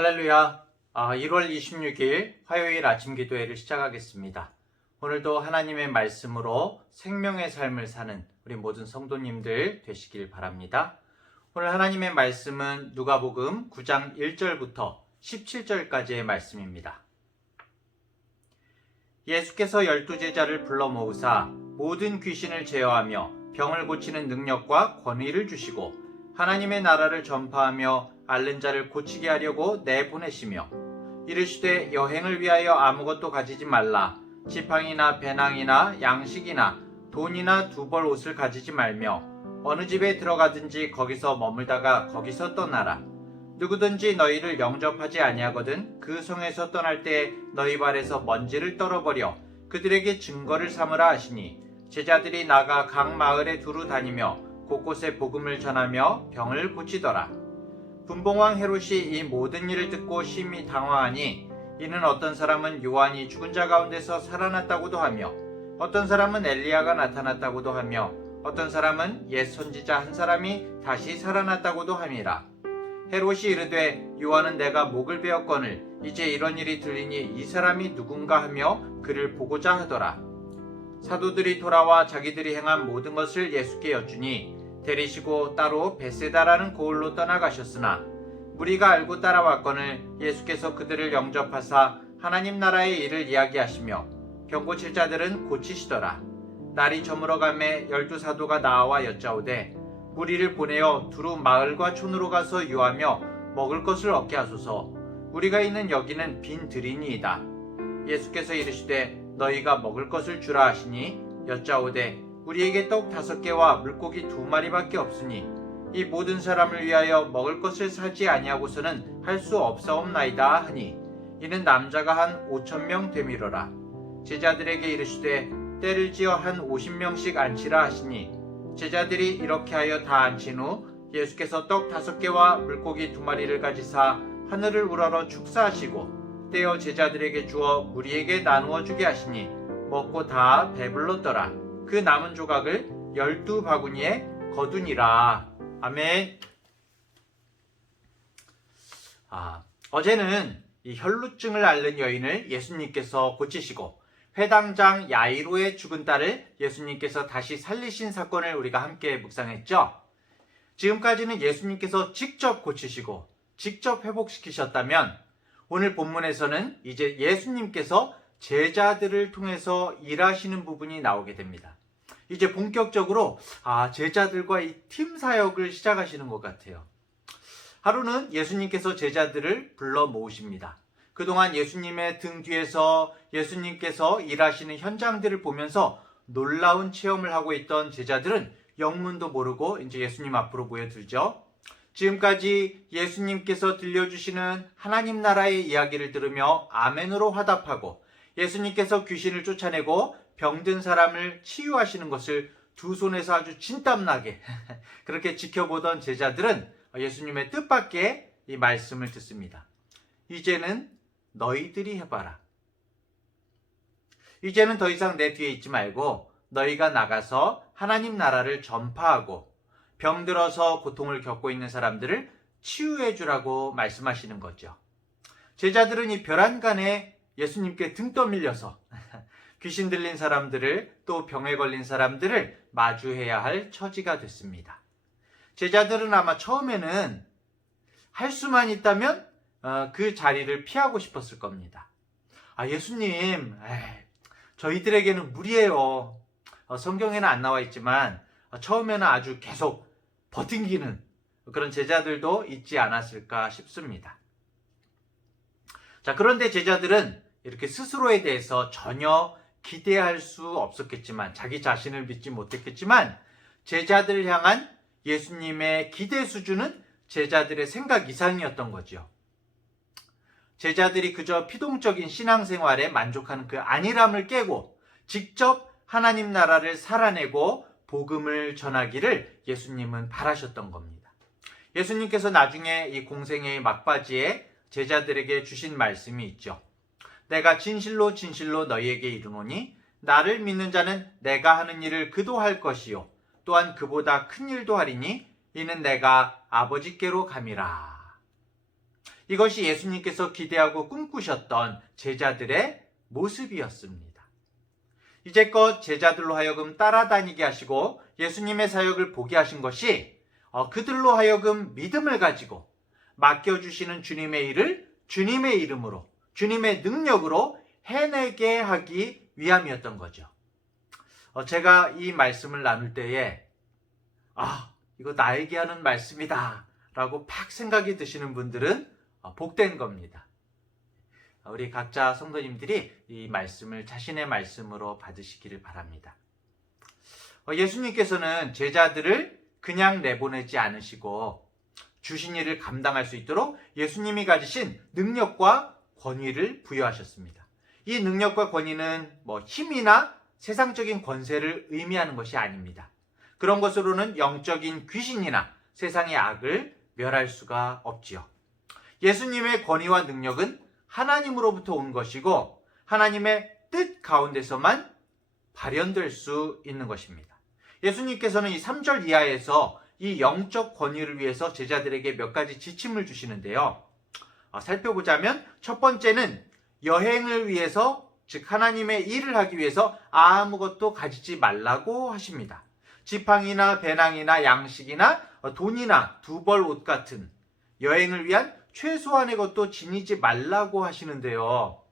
할렐루야. 1월 26일 화요일 아침 기도회를 시작하겠습니다. 오늘도 하나님의 말씀으로 생명의 삶을 사는 우리 모든 성도님들 되시길 바랍니다. 오늘 하나님의 말씀은 누가복음 9장 1절부터 17절까지의 말씀입니다. 예수께서 12제자를 불러 모으사 모든 귀신을 제어하며 병을 고치는 능력과 권위를 주시고 하나님의 나라를 전파하며 앓는 자를 고치게 하려고 내보내시며 이르시되 여행을 위하여 아무것도 가지지 말라. 지팡이나 배낭이나 양식이나 돈이나 두 벌 옷을 가지지 말며 어느 집에 들어가든지 거기서 머물다가 거기서 떠나라. 누구든지 너희를 영접하지 아니하거든 그 성에서 떠날 때 너희 발에서 먼지를 떨어버려 그들에게 증거를 삼으라 하시니 제자들이 나가 각 마을에 두루 다니며 곳곳에 복음을 전하며 병을 고치더라. 분봉왕 헤롯이 이 모든 일을 듣고 심히 당황하니 이는 어떤 사람은 요한이 죽은 자 가운데서 살아났다고도 하며 어떤 사람은 엘리야가 나타났다고도 하며 어떤 사람은 옛 선지자 한 사람이 다시 살아났다고도 함이라. 헤롯이 이르되 요한은 내가 목을 베었거늘 이제 이런 일이 들리니 이 사람이 누군가 하며 그를 보고자 하더라. 사도들이 돌아와 자기들이 행한 모든 것을 예수께 여쭈니 데리시고 따로 베세다라는 고을로 떠나가셨으나 무리가 알고 따라왔거늘 예수께서 그들을 영접하사 하나님 나라의 일을 이야기하시며 병 고칠 자들은 고치시더라. 날이 저물어가매 12사도가 나와 여짜오되 무리를 보내어 두루 마을과 촌으로 가서 유하며 먹을 것을 얻게 하소서. 우리가 있는 여기는 빈 들이니이다. 예수께서 이르시되 너희가 먹을 것을 주라 하시니 여짜오되 우리에게 떡 5개와 물고기 2마리밖에 없으니 이 모든 사람을 위하여 먹을 것을 사지 아니하고서는 할 수 없사옵나이다 하니 이는 남자가 한 5,000명 되미러라. 제자들에게 이르시되 때를 지어 한 50명씩 앉히라 하시니 제자들이 이렇게 하여 다 앉힌 후 예수께서 떡 5개와 물고기 2마리를 가지사 하늘을 우러러 축사하시고 떼어 제자들에게 주어 무리에게 나누어 주게 하시니 먹고 다 배불렀더라. 그 남은 조각을 12바구니에 거두니라. 아멘. 어제는 이 혈루증을 앓는 여인을 예수님께서 고치시고 회당장 야이로의 죽은 딸을 예수님께서 다시 살리신 사건을 우리가 함께 묵상했죠. 지금까지는 예수님께서 직접 고치시고 직접 회복시키셨다면 오늘 본문에서는 이제 예수님께서 제자들을 통해서 일하시는 부분이 나오게 됩니다. 이제 본격적으로 제자들과 이 팀 사역을 시작하시는 것 같아요. 하루는 예수님께서 제자들을 불러 모으십니다. 그동안 예수님의 등 뒤에서 예수님께서 일하시는 현장들을 보면서 놀라운 체험을 하고 있던 제자들은 영문도 모르고 이제 예수님 앞으로 모여들죠. 지금까지 예수님께서 들려주시는 하나님 나라의 이야기를 들으며 아멘으로 화답하고 예수님께서 귀신을 쫓아내고 병든 사람을 치유하시는 것을 두 손에서 아주 진땀나게 그렇게 지켜보던 제자들은 예수님의 뜻밖의 이 말씀을 듣습니다. 이제는 너희들이 해봐라. 이제는 더 이상 내 뒤에 있지 말고 너희가 나가서 하나님 나라를 전파하고 병들어서 고통을 겪고 있는 사람들을 치유해 주라고 말씀하시는 거죠. 제자들은 이 벼랑간에 예수님께 등 떠밀려서 귀신 들린 사람들을 또 병에 걸린 사람들을 마주해야 할 처지가 됐습니다. 제자들은 아마 처음에는 할 수만 있다면 그 자리를 피하고 싶었을 겁니다. 예수님, 저희들에게는 무리예요. 성경에는 안 나와 있지만 처음에는 아주 계속 버팅기는 그런 제자들도 있지 않았을까 싶습니다. 그런데 제자들은 이렇게 스스로에 대해서 전혀 기대할 수 없었겠지만 자기 자신을 믿지 못했겠지만 제자들을 향한 예수님의 기대 수준은 제자들의 생각 이상이었던 거죠. 제자들이 그저 피동적인 신앙생활에 만족하는 그 안일함을 깨고 직접 하나님 나라를 살아내고 복음을 전하기를 예수님은 바라셨던 겁니다. 예수님께서 나중에 이 공생의 막바지에 제자들에게 주신 말씀이 있죠. 내가 진실로 진실로 너희에게 이르노니 나를 믿는 자는 내가 하는 일을 그도 할 것이요 또한 그보다 큰 일도 하리니 이는 내가 아버지께로 감이라. 이것이 예수님께서 기대하고 꿈꾸셨던 제자들의 모습이었습니다. 이제껏 제자들로 하여금 따라다니게 하시고 예수님의 사역을 보게 하신 것이 그들로 하여금 믿음을 가지고 맡겨주시는 주님의 일을 주님의 이름으로, 주님의 능력으로 해내게 하기 위함이었던 거죠. 제가 이 말씀을 나눌 때에 이거 나에게 하는 말씀이다 라고 팍 생각이 드시는 분들은 복된 겁니다. 우리 각자 성도님들이 이 말씀을 자신의 말씀으로 받으시기를 바랍니다. 예수님께서는 제자들을 그냥 내보내지 않으시고 주신 일을 감당할 수 있도록 예수님이 가지신 능력과 권위를 부여하셨습니다. 이 능력과 권위는 힘이나 세상적인 권세를 의미하는 것이 아닙니다. 그런 것으로는 영적인 귀신이나 세상의 악을 멸할 수가 없지요. 예수님의 권위와 능력은 하나님으로부터 온 것이고 하나님의 뜻 가운데서만 발현될 수 있는 것입니다. 예수님께서는 이 3절 이하에서 이 영적 권위를 위해서 제자들에게 몇 가지 지침을 주시는데요. 살펴보자면 첫 번째는 여행을 위해서, 즉 하나님의 일을 하기 위해서 아무것도 가지지 말라고 하십니다. 지팡이나 배낭이나 양식이나 돈이나 두벌 옷 같은 여행을 위한 최소한의 것도 지니지 말라고 하시는데요.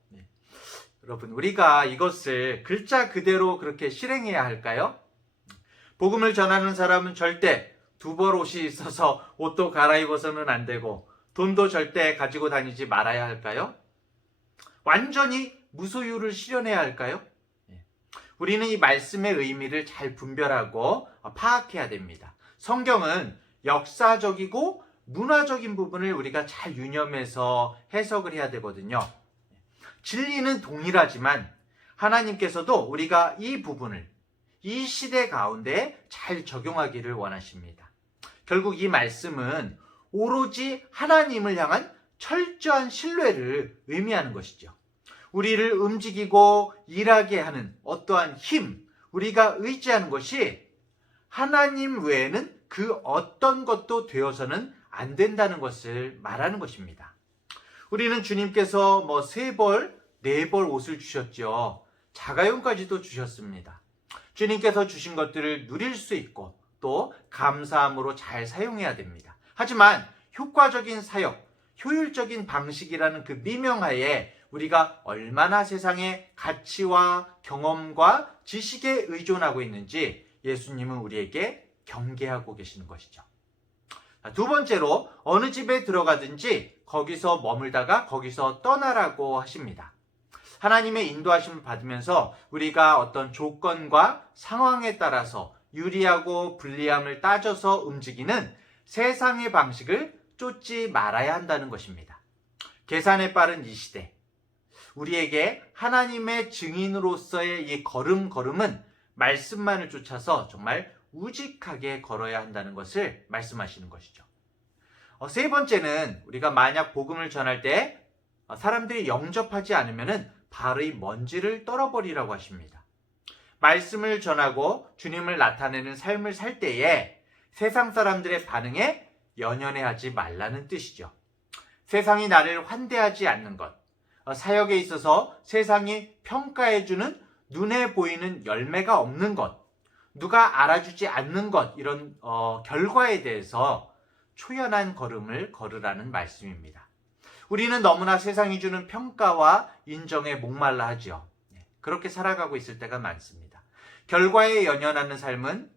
여러분, 우리가 이것을 글자 그대로 그렇게 실행해야 할까요? 복음을 전하는 사람은 절대 두벌 옷이 있어서 옷도 갈아입어서는 안 되고 돈도 절대 가지고 다니지 말아야 할까요? 완전히 무소유를 실현해야 할까요? 우리는 이 말씀의 의미를 잘 분별하고 파악해야 됩니다. 성경은 역사적이고 문화적인 부분을 우리가 잘 유념해서 해석을 해야 되거든요. 진리는 동일하지만 하나님께서도 우리가 이 부분을 이 시대 가운데 잘 적용하기를 원하십니다. 결국 이 말씀은 오로지 하나님을 향한 철저한 신뢰를 의미하는 것이죠. 우리를 움직이고 일하게 하는 어떠한 힘, 우리가 의지하는 것이 하나님 외에는 그 어떤 것도 되어서는 안 된다는 것을 말하는 것입니다. 우리는 주님께서 3벌, 4벌 옷을 주셨죠. 자가용까지도 주셨습니다. 주님께서 주신 것들을 누릴 수 있고 또 감사함으로 잘 사용해야 됩니다. 하지만 효과적인 사역, 효율적인 방식이라는 그 미명하에 우리가 얼마나 세상의 가치와 경험과 지식에 의존하고 있는지 예수님은 우리에게 경계하고 계시는 것이죠. 두 번째로 어느 집에 들어가든지 거기서 머물다가 거기서 떠나라고 하십니다. 하나님의 인도하심을 받으면서 우리가 어떤 조건과 상황에 따라서 유리하고 불리함을 따져서 움직이는 세상의 방식을 쫓지 말아야 한다는 것입니다. 계산에 빠른 이 시대, 우리에게 하나님의 증인으로서의 이 걸음걸음은 말씀만을 쫓아서 정말 우직하게 걸어야 한다는 것을 말씀하시는 것이죠. 세 번째는 우리가 만약 복음을 전할 때 사람들이 영접하지 않으면 발의 먼지를 떨어버리라고 하십니다. 말씀을 전하고 주님을 나타내는 삶을 살 때에 세상 사람들의 반응에 연연해하지 말라는 뜻이죠. 세상이 나를 환대하지 않는 것, 사역에 있어서 세상이 평가해주는 눈에 보이는 열매가 없는 것, 누가 알아주지 않는 것, 이런 결과에 대해서 초연한 걸음을 걸으라는 말씀입니다. 우리는 너무나 세상이 주는 평가와 인정에 목말라 하죠. 그렇게 살아가고 있을 때가 많습니다. 결과에 연연하는 삶은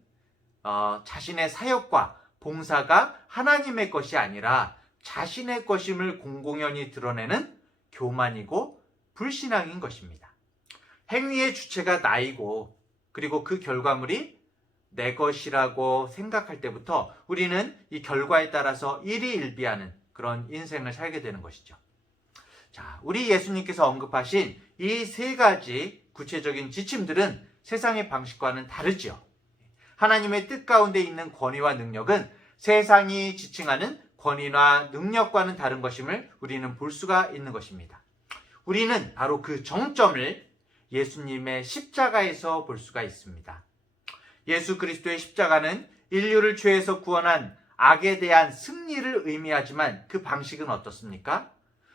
자신의 사역과 봉사가 하나님의 것이 아니라 자신의 것임을 공공연히 드러내는 교만이고 불신앙인 것입니다. 행위의 주체가 나이고 그리고 그 결과물이 내 것이라고 생각할 때부터 우리는 이 결과에 따라서 일희일비하는 그런 인생을 살게 되는 것이죠. 자, 우리 예수님께서 언급하신 이 세 가지 구체적인 지침들은 세상의 방식과는 다르죠. 하나님의 뜻 가운데 있는 권위와 능력은 세상이 지칭하는 권위나 능력과는 다른 것임을 우리는 볼 수가 있는 것입니다. 우리는 바로 그 정점을 예수님의 십자가에서 볼 수가 있습니다. 예수 그리스도의 십자가는 인류를 죄에서 구원한 악에 대한 승리를 의미하지만 그 방식은 어떻습니까?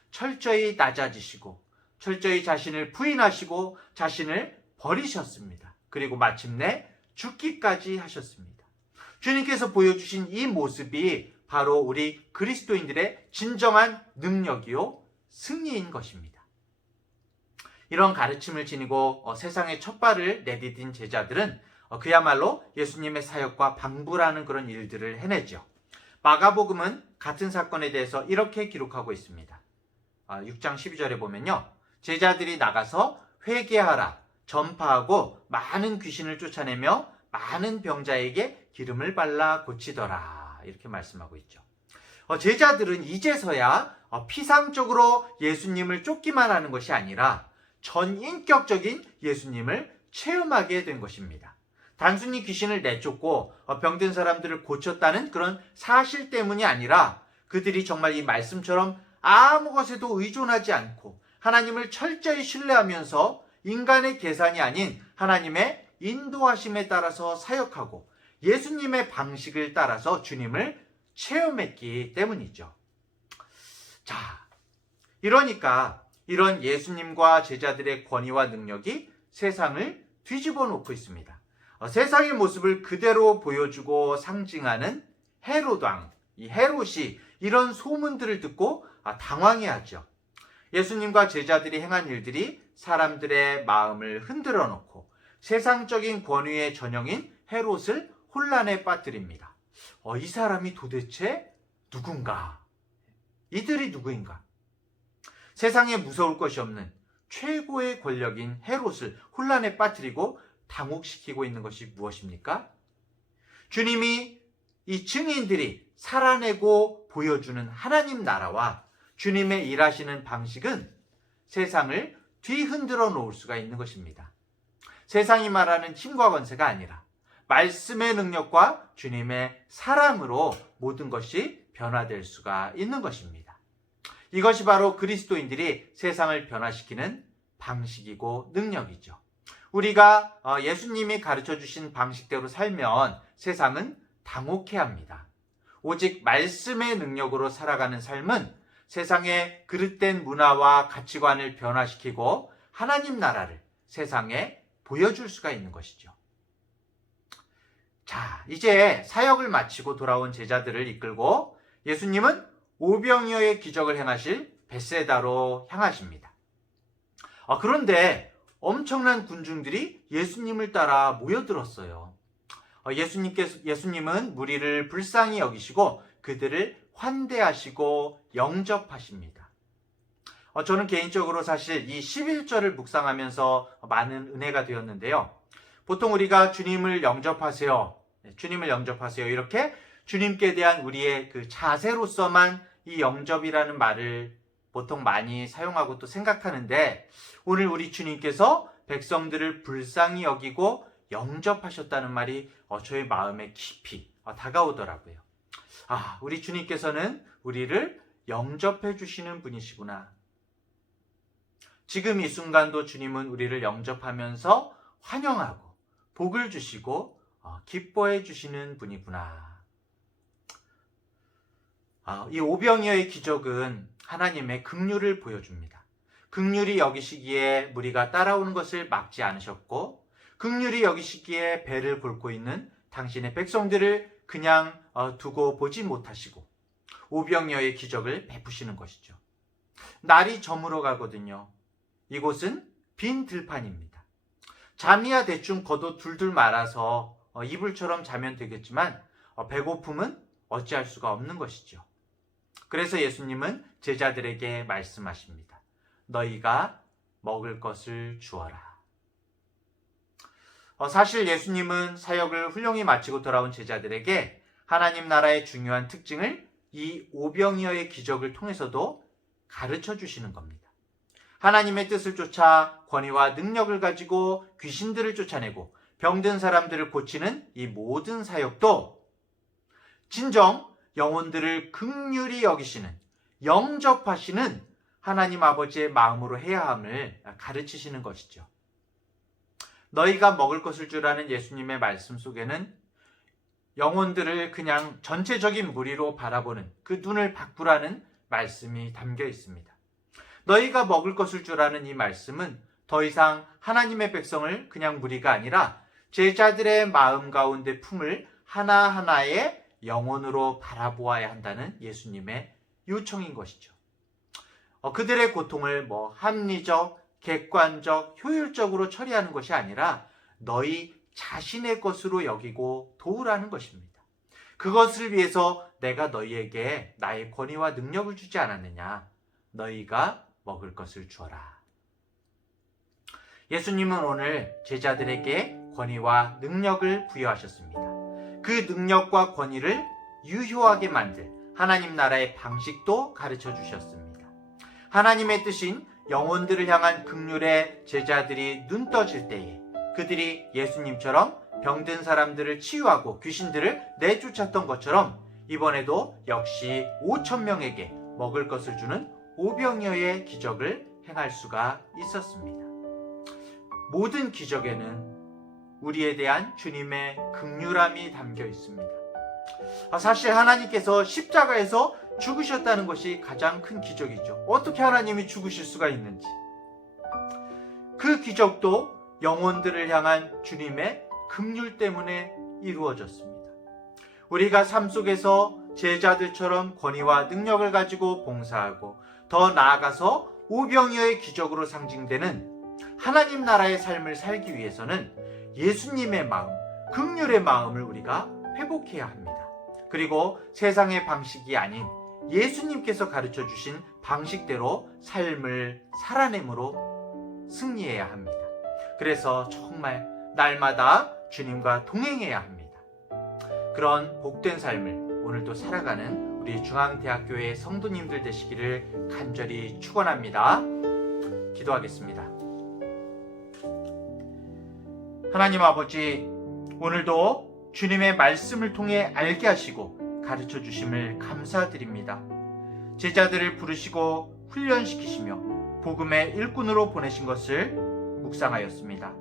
철저히 낮아지시고 철저히 자신을 부인하시고 자신을 버리셨습니다. 그리고 마침내 죽기까지 하셨습니다. 주님께서 보여주신 이 모습이 바로 우리 그리스도인들의 진정한 능력이요 승리인 것입니다. 이런 가르침을 지니고 세상의 첫 발을 내디딘 제자들은 그야말로 예수님의 사역과 방불하는 그런 일들을 해내죠. 마가복음은 같은 사건에 대해서 이렇게 기록하고 있습니다. 6장 12절에 보면요. 제자들이 나가서 회개하라, 전파하고 많은 귀신을 쫓아내며 많은 병자에게 기름을 발라 고치더라. 이렇게 말씀하고 있죠. 제자들은 이제서야 피상적으로 예수님을 쫓기만 하는 것이 아니라 전인격적인 예수님을 체험하게 된 것입니다. 단순히 귀신을 내쫓고 병든 사람들을 고쳤다는 그런 사실 때문이 아니라 그들이 정말 이 말씀처럼 아무 것에도 의존하지 않고 하나님을 철저히 신뢰하면서 인간의 계산이 아닌 하나님의 인도하심에 따라서 사역하고 예수님의 방식을 따라서 주님을 체험했기 때문이죠. 자, 이러니까 이런 예수님과 제자들의 권위와 능력이 세상을 뒤집어 놓고 있습니다. 세상의 모습을 그대로 보여주고 상징하는 헤롯왕, 이 헤롯이 이런 소문들을 듣고 당황해하죠. 예수님과 제자들이 행한 일들이 사람들의 마음을 흔들어 놓고 세상적인 권위의 전형인 헤롯을 혼란에 빠뜨립니다. 이 사람이 도대체 누군가? 이들이 누구인가? 세상에 무서울 것이 없는 최고의 권력인 헤롯을 혼란에 빠뜨리고 당혹시키고 있는 것이 무엇입니까? 주님이 이 증인들이 살아내고 보여주는 하나님 나라와 주님의 일하시는 방식은 세상을 뒤흔들어 놓을 수가 있는 것입니다. 세상이 말하는 힘과 권세가 아니라 말씀의 능력과 주님의 사랑으로 모든 것이 변화될 수가 있는 것입니다. 이것이 바로 그리스도인들이 세상을 변화시키는 방식이고 능력이죠. 우리가 예수님이 가르쳐 주신 방식대로 살면 세상은 당혹해합니다. 오직 말씀의 능력으로 살아가는 삶은 세상의 그릇된 문화와 가치관을 변화시키고 하나님 나라를 세상에 보여줄 수가 있는 것이죠. 자, 이제 사역을 마치고 돌아온 제자들을 이끌고 예수님은 오병이어의 기적을 행하실 벳세다로 향하십니다. 그런데 엄청난 군중들이 예수님을 따라 모여들었어요. 예수님은 무리를 불쌍히 여기시고 그들을 환대하시고 영접하십니다. 저는 개인적으로 사실 이 11절을 묵상하면서 많은 은혜가 되었는데요. 보통 우리가 주님을 영접하세요. 주님을 영접하세요. 이렇게 주님께 대한 우리의 그 자세로서만 이 영접이라는 말을 보통 많이 사용하고 또 생각하는데 오늘 우리 주님께서 백성들을 불쌍히 여기고 영접하셨다는 말이 저의 마음에 깊이 다가오더라고요. 우리 주님께서는 우리를 영접해 주시는 분이시구나. 지금 이 순간도 주님은 우리를 영접하면서 환영하고 복을 주시고 기뻐해 주시는 분이구나. 이 오병이어의 기적은 하나님의 긍휼을 보여줍니다. 긍휼히 여기시기에 무리가 따라오는 것을 막지 않으셨고 긍휼히 여기시기에 배를 곪고 있는 당신의 백성들을 그냥 두고 보지 못하시고 오병이어의 기적을 베푸시는 것이죠. 날이 저물어 가거든요. 이곳은 빈 들판입니다. 잠이야 대충 걷어 둘둘 말아서 이불처럼 자면 되겠지만 배고픔은 어찌할 수가 없는 것이죠. 그래서 예수님은 제자들에게 말씀하십니다. 너희가 먹을 것을 주어라. 사실 예수님은 사역을 훌륭히 마치고 돌아온 제자들에게 하나님 나라의 중요한 특징을 이 오병이어의 기적을 통해서도 가르쳐 주시는 겁니다. 하나님의 뜻을 쫓아 권위와 능력을 가지고 귀신들을 쫓아내고 병든 사람들을 고치는 이 모든 사역도 진정 영혼들을 긍휼히 여기시는 영접하시는 하나님 아버지의 마음으로 해야 함을 가르치시는 것이죠. 너희가 먹을 것을 주라는 예수님의 말씀 속에는 영혼들을 그냥 전체적인 무리로 바라보는 그 눈을 바꾸라는 말씀이 담겨 있습니다. 너희가 먹을 것을 주라는 이 말씀은 더 이상 하나님의 백성을 그냥 무리가 아니라 제자들의 마음 가운데 품을 하나하나의 영혼으로 바라보아야 한다는 예수님의 요청인 것이죠. 그들의 고통을 합리적, 객관적, 효율적으로 처리하는 것이 아니라 너희 자신의 것으로 여기고 도우라는 것입니다. 그것을 위해서 내가 너희에게 나의 권위와 능력을 주지 않았느냐? 너희가 먹을 것을 주어라. 예수님은 오늘 제자들에게 권위와 능력을 부여하셨습니다. 그 능력과 권위를 유효하게 만들 하나님 나라의 방식도 가르쳐 주셨습니다. 하나님의 뜻인 영혼들을 향한 긍휼의 제자들이 눈 떠질 때에 그들이 예수님처럼 병든 사람들을 치유하고 귀신들을 내쫓았던 것처럼 이번에도 역시 5,000명에게 먹을 것을 주는 오병이어의 기적을 행할 수가 있었습니다. 모든 기적에는 우리에 대한 주님의 긍휼함이 담겨 있습니다. 사실 하나님께서 십자가에서 죽으셨다는 것이 가장 큰 기적이죠. 어떻게 하나님이 죽으실 수가 있는지. 그 기적도 영혼들을 향한 주님의 긍휼 때문에 이루어졌습니다. 우리가 삶 속에서 제자들처럼 권위와 능력을 가지고 봉사하고 더 나아가서 오병이어의 기적으로 상징되는 하나님 나라의 삶을 살기 위해서는 예수님의 마음, 긍휼의 마음을 우리가 회복해야 합니다. 그리고 세상의 방식이 아닌 예수님께서 가르쳐 주신 방식대로 삶을 살아내므로 승리해야 합니다. 그래서 정말 날마다 주님과 동행해야 합니다. 그런 복된 삶을 오늘도 살아가는 우리 중앙대학교의 성도님들 되시기를 간절히 축원합니다. 기도하겠습니다. 하나님 아버지, 오늘도 주님의 말씀을 통해 알게 하시고 가르쳐 주심을 감사드립니다. 제자들을 부르시고 훈련시키시며 복음의 일꾼으로 보내신 것을 묵상하였습니다.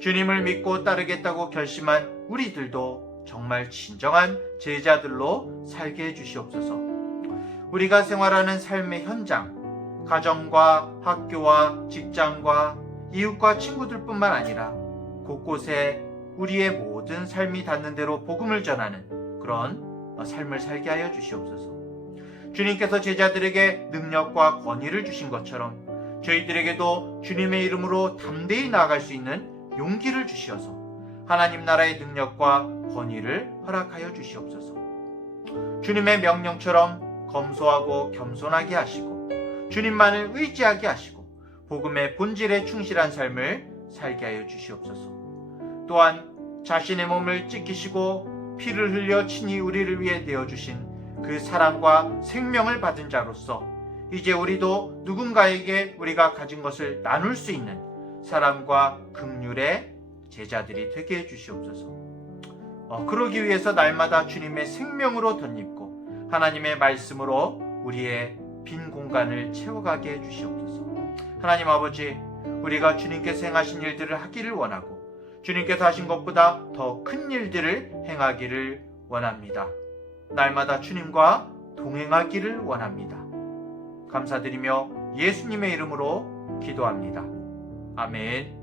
주님을 믿고 따르겠다고 결심한 우리들도 정말 진정한 제자들로 살게 해주시옵소서. 우리가 생활하는 삶의 현장, 가정과 학교와 직장과 이웃과 친구들뿐만 아니라 곳곳에 우리의 모든 삶이 닿는 대로 복음을 전하는 그런 삶을 살게 하여 주시옵소서. 주님께서 제자들에게 능력과 권위를 주신 것처럼 저희들에게도 주님의 이름으로 담대히 나아갈 수 있는 용기를 주시어서 하나님 나라의 능력과 권위를 허락하여 주시옵소서. 주님의 명령처럼 검소하고 겸손하게 하시고 주님만을 의지하게 하시고 복음의 본질에 충실한 삶을 살게 하여 주시옵소서. 또한 자신의 몸을 찢기시고 피를 흘려 친히 우리를 위해 내어주신 그 사랑과 생명을 받은 자로서 이제 우리도 누군가에게 우리가 가진 것을 나눌 수 있는 사랑과 긍휼의 제자들이 되게 해주시옵소서. 그러기 위해서 날마다 주님의 생명으로 덧입고 하나님의 말씀으로 우리의 빈 공간을 채워가게 해주시옵소서. 하나님 아버지, 우리가 주님께서 행하신 일들을 하기를 원하고 주님께서 하신 것보다 더 큰 일들을 행하기를 원합니다. 날마다 주님과 동행하기를 원합니다. 감사드리며 예수님의 이름으로 기도합니다. 아멘.